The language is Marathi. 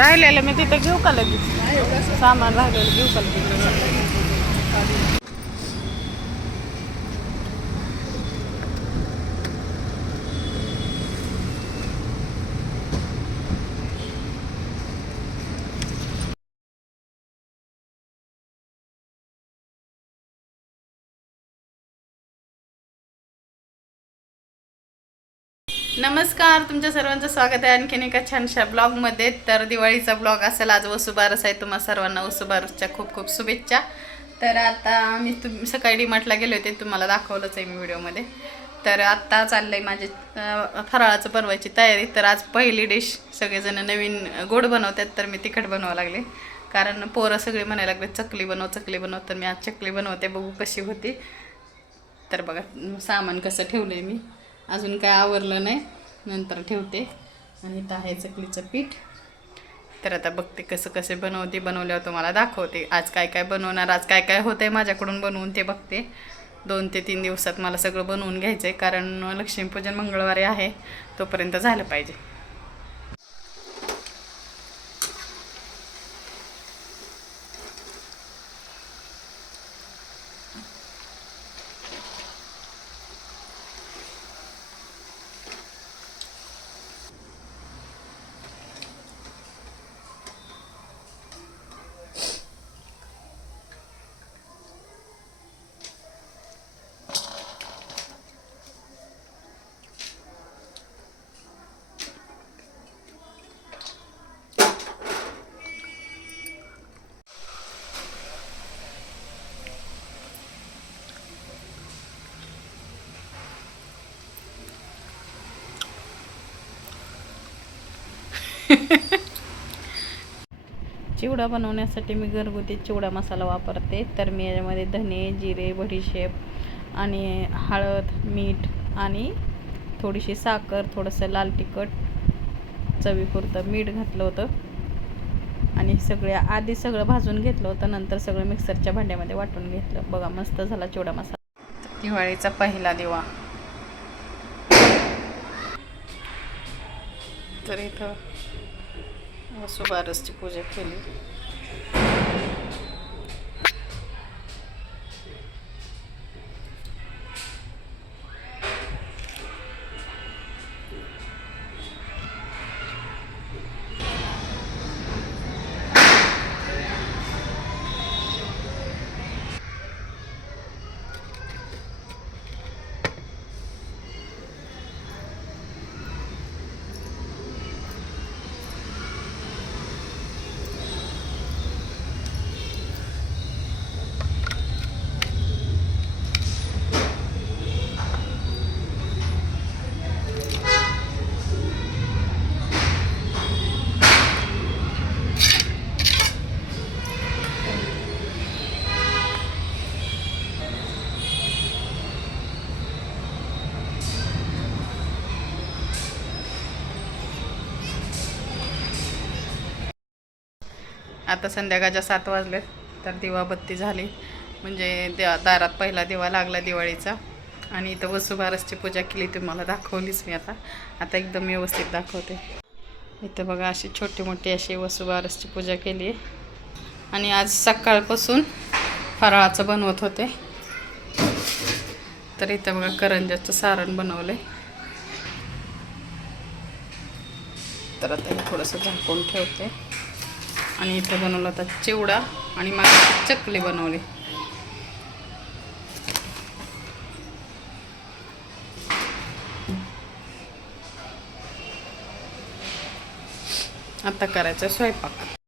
राहिलेलं मी तिथं घेऊ का लगेच सामान राहिलेलं घेऊ का लगेच. नमस्कार, तुमच्या सर्वांचं स्वागत आहे आणखीन एका छानशा ब्लॉगमध्ये. तर दिवाळीचा ब्लॉग असेल. आज वसुबारस आहे. तुम्हा सर्वांना वसुबारसच्या खूप खूप शुभेच्छा. तर आता मी सकाळी डीमार्टला गेले होते, तुम्हाला दाखवलंच आहे मी व्हिडिओमध्ये. तर आत्ता चाललं आहे माझे फराळाचं बनवायची तयारी. तर आज पहिली डिश, सगळेजण नवीन गोड बनवतात तर मी तिखट बनवावं लागले, कारण पोरं सगळे म्हणायला लागले चकली बनव चकली बनव. तर मी आज चकली बनवते, बघू कशी होती. तर बघा सामान कसं ठेवलं आहे मी, अजून काय आवरलं नाही, नंतर ठेवते. आणि इथं आहे चकलीचं पीठ. तर आता बघते कसं कसं बनवल्यावर तुम्हाला दाखवते. आज काय काय बनवणार, आज काय काय होतं आहे माझ्याकडून बनवून ते बघते. 2 ते 3 दिवसात मला सगळं बनवून घ्यायचं आहे, कारण लक्ष्मीपूजन मंगळवारी आहे, तोपर्यंत झालं पाहिजे. चिवडा बनवण्यासाठी मी घरगुती चिवडा मसाला वापरते. तर मी याच्यामध्ये धने, जिरे, बडीशेप आणि हळद, मीठ आणि थोडीशी साखर, थोडंसं लाल तिखट, चवीपुरतं मीठ घातलं होतं. आणि आधी सगळं भाजून घेतलं होतं, नंतर सगळं मिक्सरच्या भांड्यामध्ये वाटून घेतलं. बघा मस्त झाला चिवडा मसाला. दिवाळीचा पहिला दिवा. तर इथं वसुबारसची पूजा केली. आता संध्याकाळच्या 7 वाजलेत. तर दिवाबत्ती झाली, म्हणजे दारात पहिला दिवा लागला दिवाळीचा. आणि इथं वसुबारसची पूजा केली, तुम्हाला दाखवलीच मी. आता एकदम व्यवस्थित दाखवते. इथं बघा अशी छोटी मोठी अशी वसुबारसची पूजा केली आहे. आणि आज सकाळपासून फराळाचं बनवत होते. तर इथं बघा करंजाचं सारण बनवलं आहे. तर आता मी थोडंसं झाकून ठेवते. आणि इथं बनवला होता चिवडा आणि मग चकली बनवली. आता करायचं स्वयंपाक.